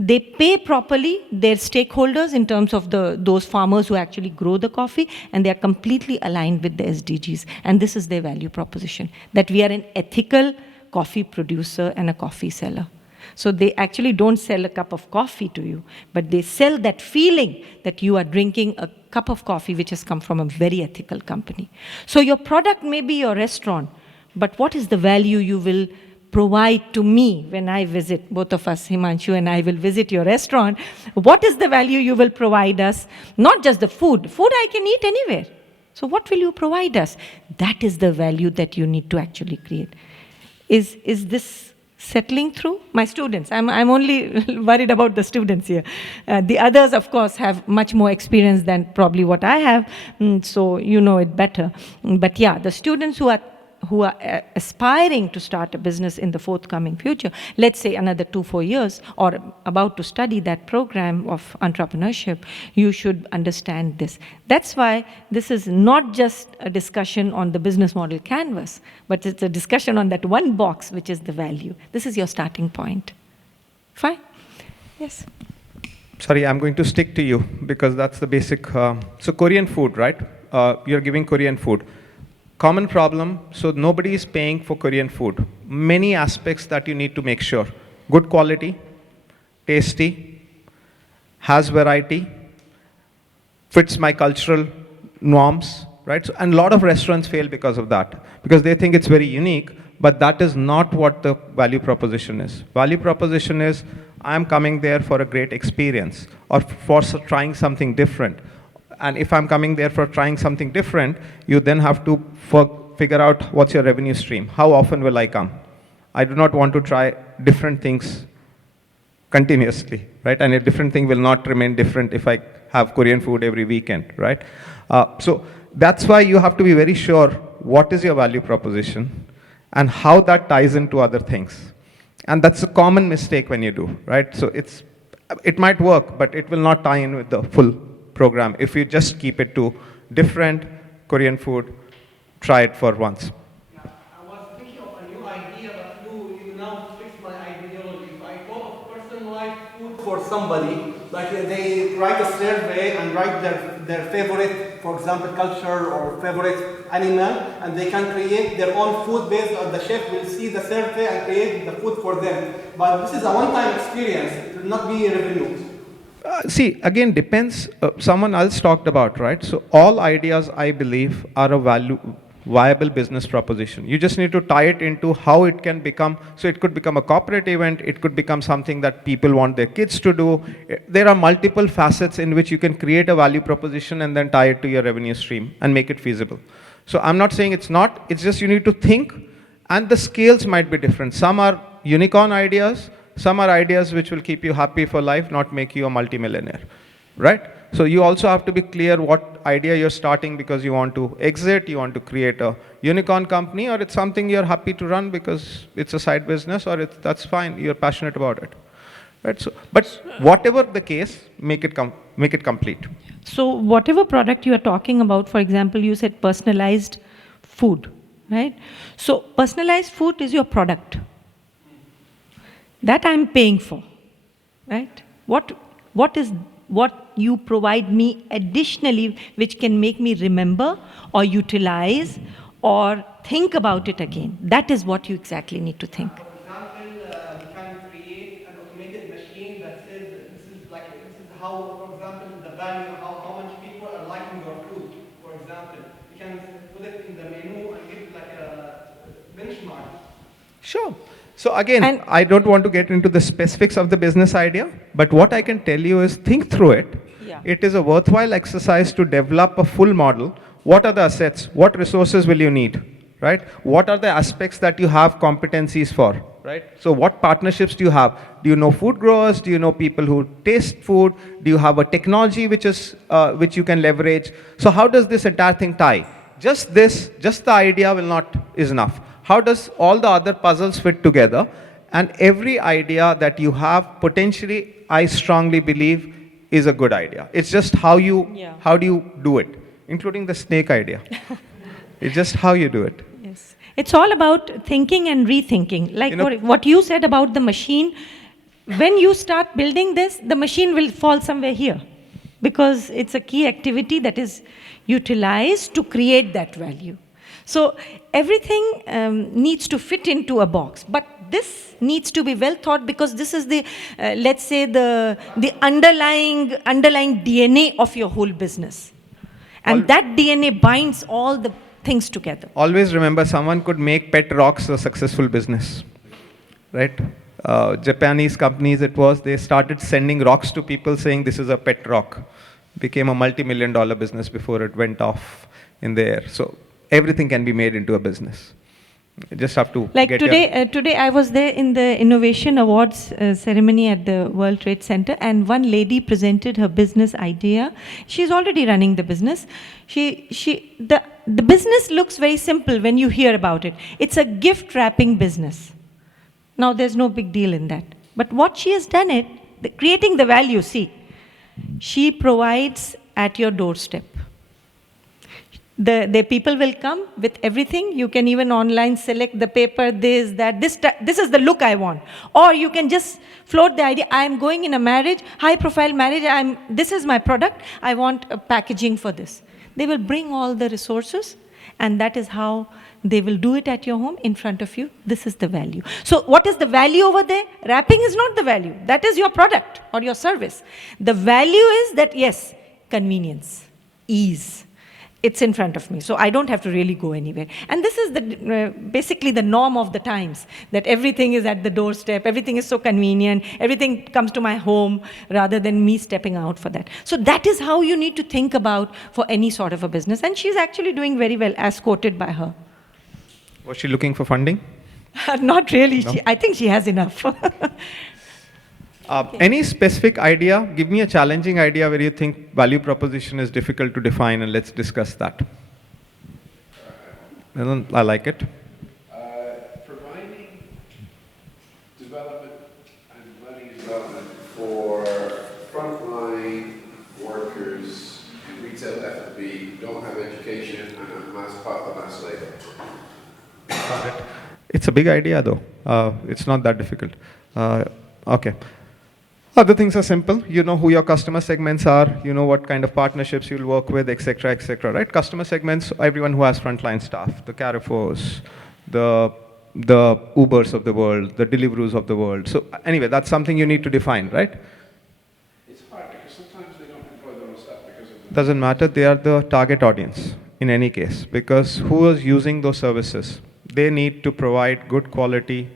They pay properly their stakeholders in terms of those farmers who actually grow the coffee, and they are completely aligned with the SDGs. And this is their value proposition, that we are an ethical coffee producer and a coffee seller. So they actually don't sell a cup of coffee to you, but they sell that feeling that you are drinking a cup of coffee which has come from a very ethical company. So your product may be your restaurant, but what is the value you will provide to me when I visit, both of us, Himanshu and I will visit your restaurant? What is the value you will provide us? Not just the food. Food I can eat anywhere. So what will you provide us? That is the value that you need to actually create. Is this settling through? My students, I'm only worried about the students here. The others, of course, have much more experience than probably what I have, so you know it better. But yeah, the students who are aspiring to start a business in the forthcoming future, let's say another 2-4 years, or about to study that program of entrepreneurship, you should understand this. That's why this is not just a discussion on the business model canvas, but it's a discussion on that one box, which is the value. This is your starting point. Fine? Yes. Sorry, I'm going to stick to you because that's the basic. So Korean food, right? You're giving Korean food. Common problem, so nobody is paying for Korean food. Many aspects that you need to make sure. Good quality, tasty, has variety, fits my cultural norms, right? So, and a lot of restaurants fail because of that, because they think it's very unique, but that is not what the value proposition is. Value proposition is, I'm coming there for a great experience, or for trying something different. And if I'm coming there for trying something different, you then have to figure out what's your revenue stream. How often will I come? I do not want to try different things continuously, right? And a different thing will not remain different if I have Korean food every weekend, right? So that's why you have to be very sure what is your value proposition and how that ties into other things. And that's a common mistake when you do, right? So it might work, but it will not tie in with the full program. If you just keep it to different Korean food, try it for once. Yeah, I was thinking of a new idea, but you now fix my ideology. If I thought of personalized food for somebody, like they write a survey and write their favorite, for example, culture or favorite animal, and they can create their own food based on the chef will see the survey and create the food for them. But this is a one-time experience. It will not be revenue. See, again, depends. Someone else talked about, right? So all ideas, I believe, are a viable business proposition. You just need to tie it into how it can become. So it could become a corporate event. It could become something that people want their kids to do. There are multiple facets in which you can create a value proposition and then tie it to your revenue stream and make it feasible. So I'm not saying it's not. It's just you need to think, and the scales might be different. Some are unicorn ideas. Some are ideas which will keep you happy for life, not make you a multimillionaire, right? So you also have to be clear what idea you're starting because you want to exit, you want to create a unicorn company, or it's something you're happy to run because it's a side business, or that's fine, you're passionate about it, right? So, but whatever the case, make it make it complete. So whatever product you are talking about, for example, you said personalized food, right? So personalized food is your product. That I'm paying for, right? What you provide me additionally which can make me remember or utilize or think about it again. That is what you exactly need to think. For example, we can create an automated machine that says this is how, for example, the value, how much people are liking your food. For example, you can put it in the menu and give like a benchmark. Sure. So again, And- I don't want to get into the specifics of the business idea, but what I can tell you is think through it. Yeah. It is a worthwhile exercise to develop a full model. What are the assets? What resources will you need? Right? What are the aspects that you have competencies for? Right? So what partnerships do you have? Do you know food growers? Do you know people who taste food? Do you have a technology which you can leverage? So how does this entire thing tie? Just the idea is enough. How does all the other puzzles fit together? And every idea that you have, potentially, I strongly believe, is a good idea. It's just how do you do it, including the snake idea. It's just how you do it. Yes. It's all about thinking and rethinking. Like You know- what you said about the machine, when you start building this, the machine will fall somewhere here because it's a key activity that is utilized to create that value. So everything needs to fit into a box, but this needs to be well thought because this is the, let's say, the underlying DNA of your whole business. And All- that DNA binds all the things together. Always remember, someone could make pet rocks a successful business, right? Japanese companies, they started sending rocks to people saying this is a pet rock. Became a multi-million-dollar business before it went off in the air. So everything can be made into a business. You just have to Like get today I was there in the Innovation Awards ceremony at the World Trade Center, and one lady presented her business idea. She's already running the business. The business looks very simple when you hear about it. It's a gift wrapping business. Now there's no big deal in that. But what she has done creating the value, see, she provides at your doorstep. The people will come with everything. You can even online select the paper, this is the look I want. Or you can just float the idea, I am going in a marriage, high profile marriage, this is my product, I want a packaging for this. They will bring all the resources, and that is how they will do it at your home in front of you. This is the value. So what is the value over there? Wrapping is not the value. That is your product or your service. The value is that, yes, convenience, ease. It's in front of me, so I don't have to really go anywhere. And this is basically the norm of the times, that everything is at the doorstep, everything is so convenient, everything comes to my home rather than me stepping out for that. So that is how you need to think about for any sort of a business. And she's actually doing very well, as quoted by her. Was she looking for funding? Not really. No? I think she has enough. Any specific idea? Give me a challenging idea where you think value proposition is difficult to define, and let's discuss that. I like it. Providing development and learning and development for frontline workers in retail F&B who don't have education and are mass part of mass labor. It's a big idea, though. It's not that difficult. Okay. Other things are simple. You know who your customer segments are. You know what kind of partnerships you'll work with, etc., right? Customer segments, everyone who has frontline staff, the Carrefours, the Ubers of the world, the Deliveroos of the world. So anyway, that's something you need to define, right? It's hard because sometimes they don't employ their own staff because of the Doesn't matter. They are the target audience in any case, because who is using those services? They need to provide good quality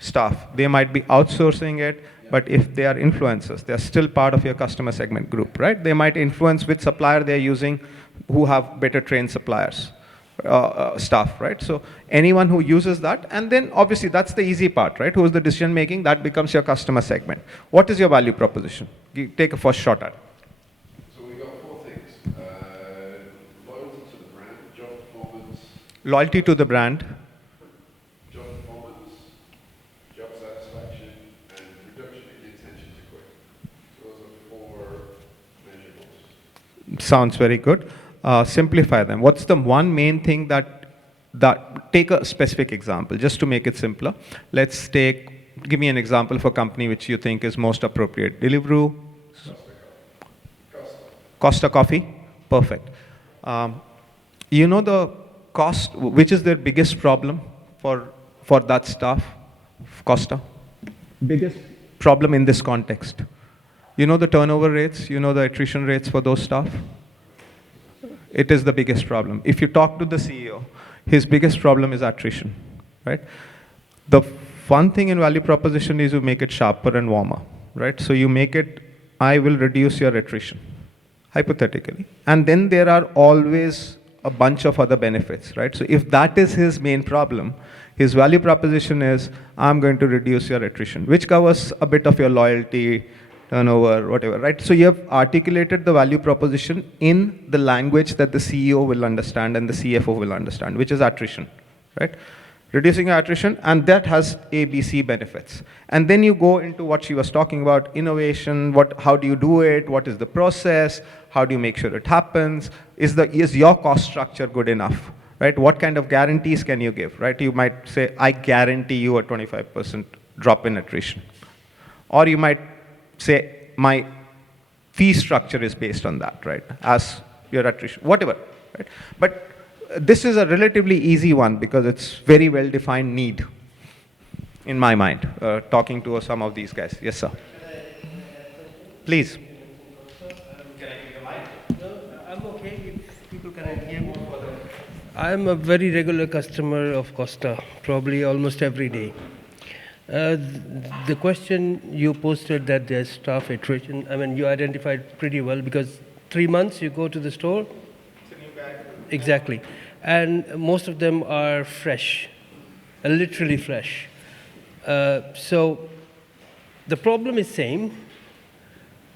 staff. They might be outsourcing it, but if they are influencers, they are still part of your customer segment group, right? They might influence which supplier they're using, who have better trained suppliers, staff, right? So anyone who uses that, and then obviously that's the easy part, right? Who is the decision making? That becomes your customer segment. What is your value proposition? Take a first shot at it. So we got four things. Loyalty to the brand, job performance, Loyalty to the brand, job performance, job satisfaction, and reduction in intention to quit. So those are four measures. Sounds very good. Simplify them. What's the one main thing that take a specific example just to make it simpler? Give me an example for a company which you think is most appropriate. Deliveroo, Costa Coffee, perfect. You know the cost, which is their biggest problem for that staff, Costa? Biggest problem in this context. You know the turnover rates, you know the attrition rates for those staff? It is the biggest problem. If you talk to the CEO, his biggest problem is attrition, right? The fun thing in value proposition is you make it sharper and warmer, right? So you make it, I will reduce your attrition, hypothetically. And then there are always a bunch of other benefits, right? So if that is his main problem, his value proposition is, I'm going to reduce your attrition, which covers a bit of your loyalty, turnover, whatever, right? So you have articulated the value proposition in the language that the CEO will understand and the CFO will understand, which is attrition, right? Reducing your attrition, and that has ABC benefits. And then you go into what she was talking about, innovation, how do you do it, what is the process, how do you make sure it happens, is your cost structure good enough, right? What kind of guarantees can you give, right? You might say, I guarantee you a 25% drop in attrition. Or you might say, my fee structure is based on that, right? As your attrition, whatever, right? But this is a relatively easy one because it's very well-defined need in my mind, talking to some of these guys. Yes, sir. Please. I'm okay if people can hear me. I'm a very regular customer of Costa, probably almost every day. The question you posted that there's staff attrition, I mean, you identified pretty well because 3 months you go to the store. Exactly. And most of them are fresh, literally fresh. So the problem is same,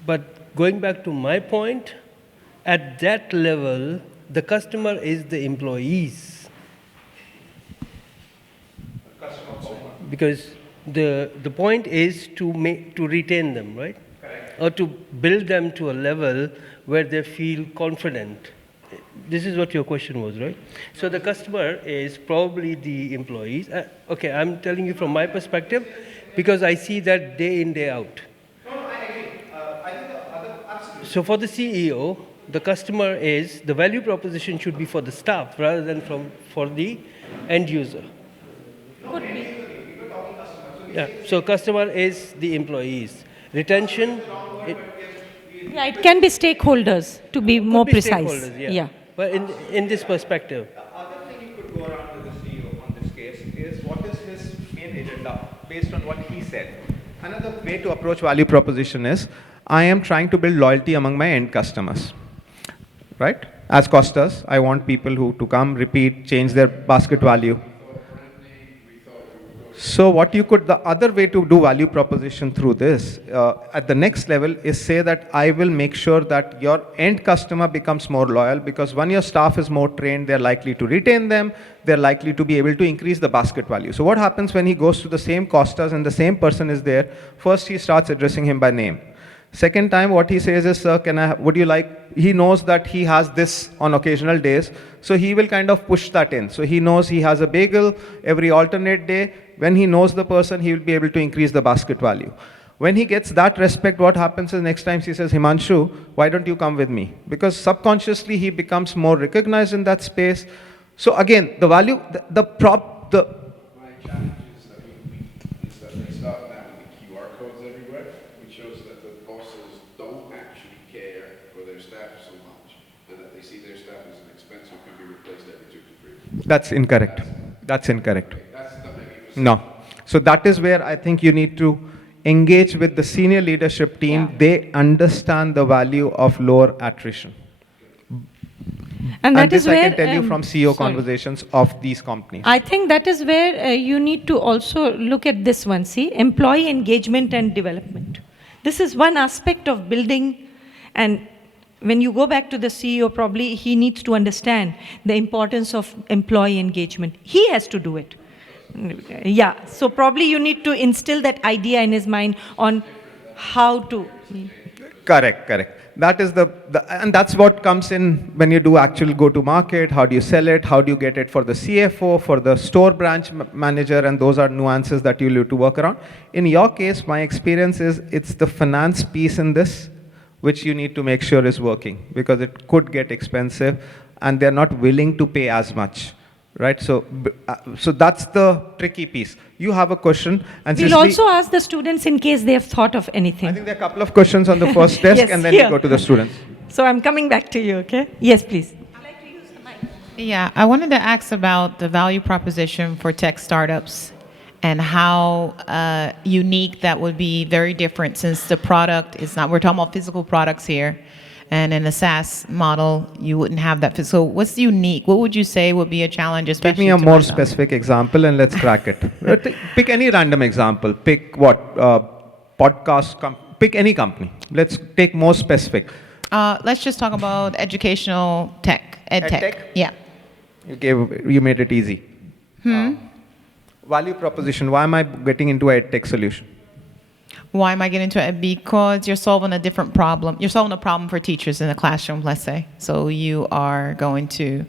but going back to my point, at that level, the customer is the employees. Because the point is to retain them, right? Correct. Or to build them to a level where they feel confident. This is what your question was, right? So the customer is probably the employees. Okay, I'm telling you from my perspective because I see that day in, day out. No, I agree. I think the other, absolutely. So for the CEO, the customer is, the value proposition should be for the staff rather than for the end user. Could be. Yeah, so customer is the employees. Retention, Yeah, it can be stakeholders, to be more be precise. stakeholders, yeah. But in this perspective. The other thing you could go around to the CEO on this case is what is his main agenda based on what he said. Another way to approach value proposition is, I am trying to build loyalty among my end customers, right? As Costas, I want people to come, repeat, change their basket value. So the other way to do value proposition through this, at the next level is say that I will make sure that your end customer becomes more loyal because when your staff is more trained, they're likely to retain them, they're likely to be able to increase the basket value. So what happens when he goes to the same Costas and the same person is there, first he starts addressing him by name. Second time what he says is, sir, would you like, he knows that he has this on occasional days, so he will kind of push that in. So he knows he has a bagel every alternate day. When he knows the person, he will be able to increase the basket value. When he gets that respect, what happens is next time he says, Himanshu, why don't you come with me? Because subconsciously he becomes more recognized in that space. So again, the value, the My challenge is that they start now with the QR codes everywhere, which shows that the bosses don't actually care for their staff so much, and that they see their staff as an expense who can be replaced every 2 to 3 years. That's incorrect. That's incorrect. That's the magnificent. No. So that is where I think you need to engage with the senior leadership team. Yeah. They understand the value of lower attrition. And that this is where I can tell you from CEO sorry. conversations of these companies. I think that is where you need to also look at this one. See, employee engagement and development. This is one aspect of building, and when you go back to the CEO, probably he needs to understand the importance of employee engagement. He has to do it. Yeah, so probably you need to instill that idea in his mind on how to. Correct. That is and that's what comes in when you do actual go-to-market. How do you sell it? How do you get it for the CFO, for the store branch manager? And those are nuances that you need to work around. In your case, my experience is it's the finance piece in this which you need to make sure is working, because it could get expensive and they're not willing to pay as much, right? So that's the tricky piece. You have a question, and We'll since also ask the students in case they have thought of anything. I think there are a couple of questions on the first desk, Yes, and then here. we go to the students. So I'm coming back to you, okay? Yes, please. Yeah, I wanted to ask about the value proposition for tech startups and how unique that would be. Very different since the product is not, we're talking about physical products here. And in a SaaS model, you wouldn't have that. So what's unique? What would you say would be a challenge, Give especially me a to more startups? specific example and let's crack it. Pick any random example. Pick what? Podcast. Pick any company. Let's take more specific. Let's just talk about educational tech, ed tech. EdTech? Yeah. You made it easy. Value proposition. Why am I getting into a tech solution? Why am I getting into it? Because you're solving a different problem. You're solving a problem for teachers in the classroom, let's say. So you are going to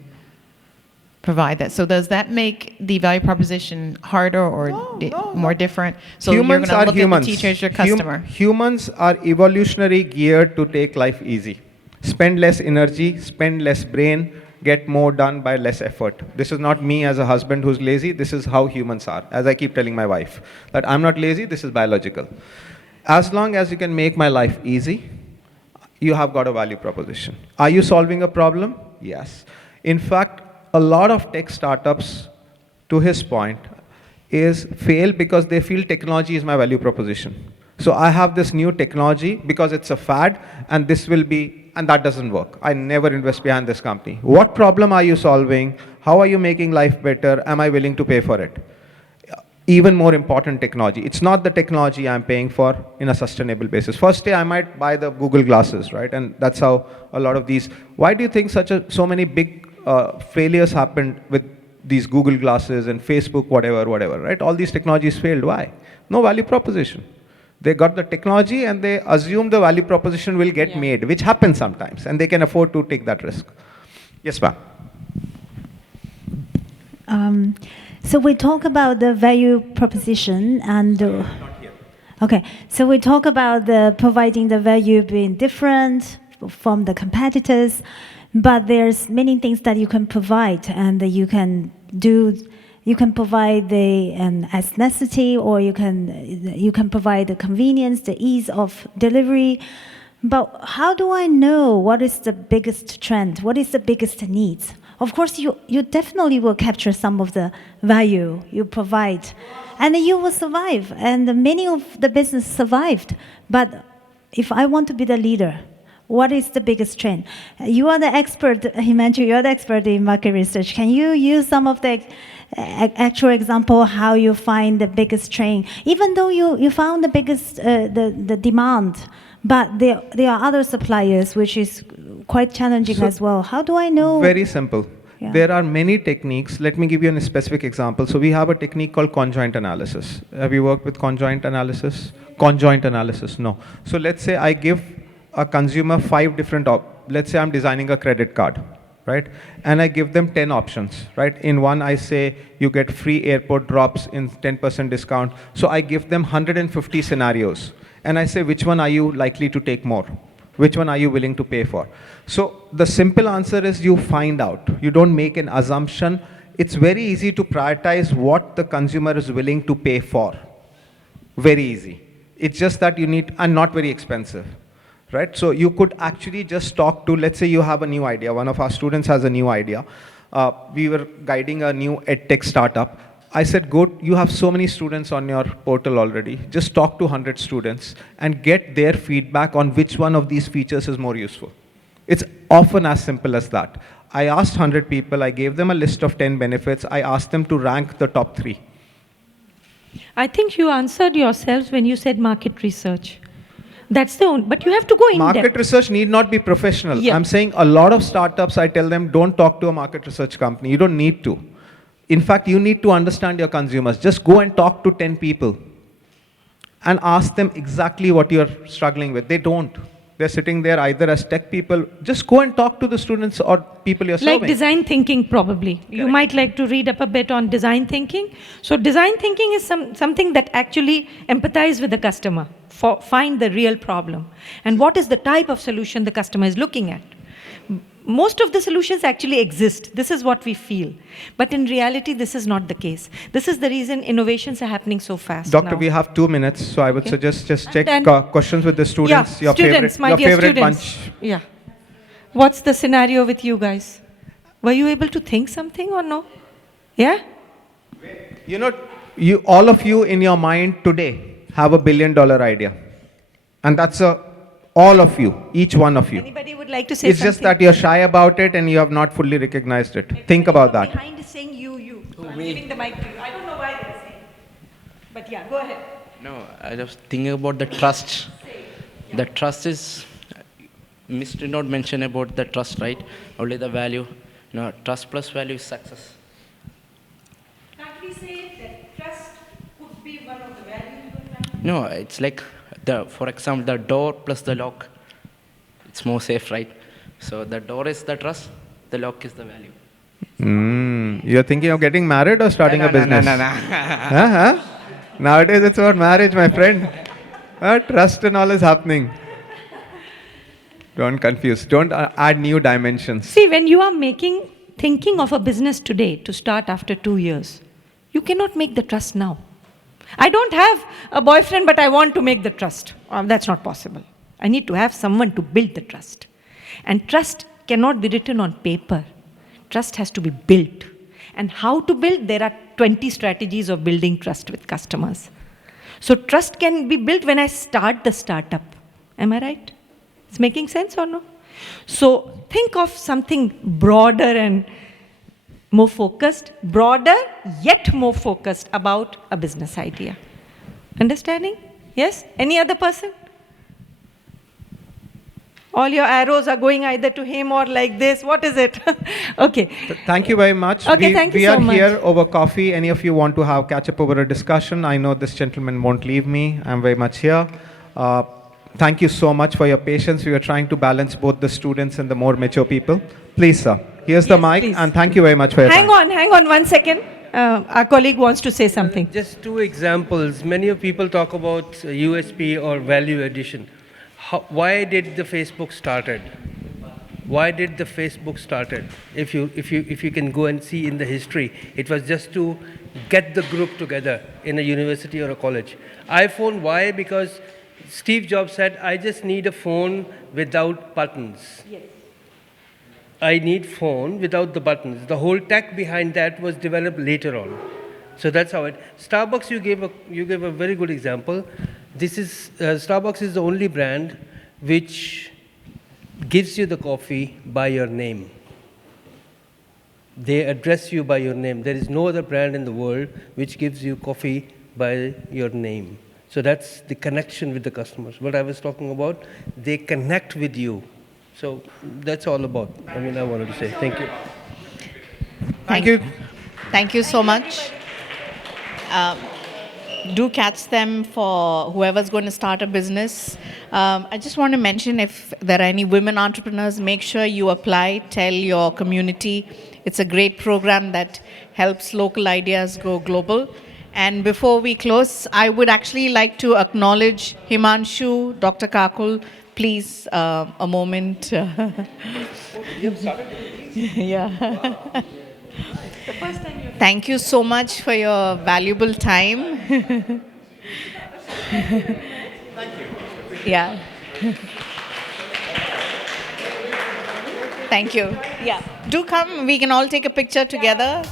provide that. So does that make the value proposition harder or more different? So Humans you're going are to look humans. at the teacher as your customer. Humans are evolutionary geared to take life easy. Spend less energy, spend less brain, get more done by less effort. This is not me as a husband who's lazy. This is how humans are. As I keep telling my wife that I'm not lazy, this is biological. As long as you can make my life easy, you have got a value proposition. Are you solving a problem? Yes. In fact, a lot of tech startups, to his point, fail because they feel technology is my value proposition. So I have this new technology because it's a fad, and this will be, and that doesn't work. I never invest behind this company. What problem are you solving? How are you making life better? Am I willing to pay for it? Even more important, technology. It's not the technology I'm paying for in a sustainable basis. First day I might buy the Google glasses, right? And that's how a lot of these. Why do you think so many big failures happened with these Google glasses and Facebook, whatever, right? All these technologies failed. Why? No value proposition. They got the technology and they assume the value proposition will get made, which happens sometimes, and they can afford to take that risk. Yes, ma'am. So we talk about the value proposition and okay. So we talk about the providing the value being different from the competitors, but there's many things that you can provide and that you can do. You can provide the as necessity, or you can provide the convenience, the ease of delivery. But how do I know what is the biggest trend? What is the biggest needs? Of course, you definitely will capture some of the value you provide, and you will survive. And many of the business survived. But if I want to be the leader, what is the biggest trend? You are the expert, Himanshu. You are the expert in market research. Can you use some of the actual example how you find the biggest trend? Even though you found the biggest the demand, but there are other suppliers which is quite challenging as well. How do I know? Very simple. Yeah. There are many techniques. Let me give you a specific example. So we have a technique called conjoint analysis. Have you worked with conjoint analysis? Conjoint analysis, no. So let's say I give a consumer 5 different, let's say I'm designing a credit card, right? And I give them 10 options, right? In one I say you get free airport drops in 10% discount. So I give them 150 scenarios. And I say, which one are you likely to take more? Which one are you willing to pay for? So the simple answer is you find out. You don't make an assumption. It's very easy to prioritize what the consumer is willing to pay for. Very easy. It's just that you need, and not very expensive, right? So you could actually just talk to, let's say you have a new idea. One of our students has a new idea. We were guiding a new edtech startup. I said, go, you have so many students on your portal already. Just talk to 100 students and get their feedback on which one of these features is more useful. It's often as simple as that. I asked 100 people, I gave them a list of 10 benefits. I asked them to rank the top 3. I think you answered yourselves when you said market research. That's the only, but you have to go in Market depth. research need not be professional. Yeah. I'm saying a lot of startups, I tell them, don't talk to a market research company. You don't need to. In fact, you need to understand your consumers. Just go and talk to 10 people and ask them exactly what you're struggling with. They don't. They're sitting there either as tech people. Just go and talk to the students or people you're Like serving. design thinking, probably. You might like to read up a bit on design thinking. So design thinking is something that actually empathize with the customer, find the real problem, and what is the type of solution the customer is looking at. Most of the solutions actually exist. This is what we feel. But in reality, this is not the case. This is the reason innovations are happening so fast Doctor, now. we have 2 minutes, so I would Okay. suggest just check then- questions with the students. Yeah, students, my dear favorite students. bunch. Yeah. What's the scenario with you guys? Were you able to think something or no? Yeah? You know, all of you in your mind today have a $1 billion idea. And that's all of you, each one of you. Anybody would like to say It's something? just that you're shy about it and you have not fully recognized it. Think about that. Behind is saying you. I'm giving the mic to you. I don't know why they're saying. But yeah, go ahead. No, I was thinking about the trust. The trust is, Miss did not mention about the trust, right? Only the value. No, trust plus value is success. Can't we say that trust could be one of the values? No, it's like, for example, the door plus the lock. It's more safe, right? So the door is the trust, the lock is the value. You're thinking of getting married or starting a business? No. Nowadays it's about marriage, my friend. Trust and all is happening. Don't confuse. Don't add new dimensions. See, when you are thinking of a business today to start after 2 years, you cannot make the trust now. I don't have a boyfriend, but I want to make the trust. That's not possible. I need to have someone to build the trust. And trust cannot be written on paper. Trust has to be built. And how to build? There are 20 strategies of building trust with customers. So trust can be built when I start the startup. Am I right? It's making sense or no? So think of something broader and more focused, broader yet more focused about a business idea. Understanding? Yes? Any other person? All your arrows are going either to him or like this. What is it? Okay. Thank you very much. Okay, thank you we so are much. here over coffee. Any of you want to catch up over a discussion? I know this gentleman won't leave me. I'm very much here. Thank you so much for your patience. We were trying to balance both the students and the more mature people. Please, sir. Here's the Yes, mic, please. and thank you very much for your Hang time. on 1 second. Our colleague wants to say something. Just 2 examples. Many of people talk about USP or value addition. Why did the Facebook started? Why did the Facebook started? If you can go and see in the history, it was just to get the group together in a university or a college. iPhone, why? Because Steve Jobs said, I just need a phone without buttons. Yes. I need phone without the buttons. The whole tech behind that was developed later on. So that's how it. Starbucks, you gave a very good example. This is Starbucks is the only brand which gives you the coffee by your name. They address you by your name. There is no other brand in the world which gives you coffee by your name. So that's the connection with the customers. What I was talking about, they connect with you. So that's all about. I wanted to say thank you. Thank you. Thank you so much. Do catch them for whoever's going to start a business. I just want to mention, if there are any women entrepreneurs, make sure you apply, tell your community. It's a great program that helps local ideas go global. And before we close, I would actually like to acknowledge Himanshu, Dr. Kakul. Please, a moment. Yeah. Thank you so much for your valuable time. Thank you. Yeah. Thank you. Yeah. Do come. We can all take a picture together.